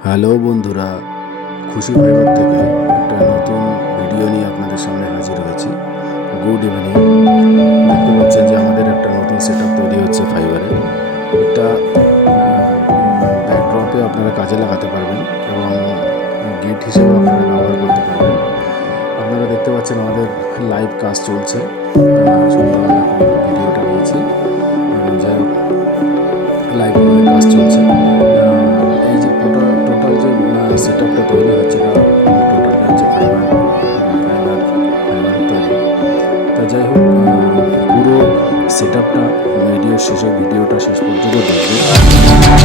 Hello বন্ধুরা, খুশি fibre থেকে একটা নতুন ভিডিও নিয়ে আপনাদের সামনে হাজির হয়েছি। Good evening. দেখতে পাচ্ছেন যে আমাদের একটা নতুন সেট আপ তৈরি হচ্ছে ফাইবারের। এটা ব্যাকড্রপে আপনারা কাজে লাগাতে পারবেন এবং গেট হিসেবেও আপনারা ব্যবহার করতে পারবেন। আপনারা দেখতে পাচ্ছেন আমাদের লাইভ কাজ চলছে। সন্ধ্যাবেলা ভিডিওটা নিয়েছি, যাই হোক লাইভ আমাদের কাজ চলছে। এই যে টোটাল যে সেট আপটা তৈরি হচ্ছে, টোটালটা হচ্ছে ফাইবার তৈরি। তা যাই হোক, পুরো সেট আপটা ভিডিওটা শেষ পর্যন্ত দেখবেন।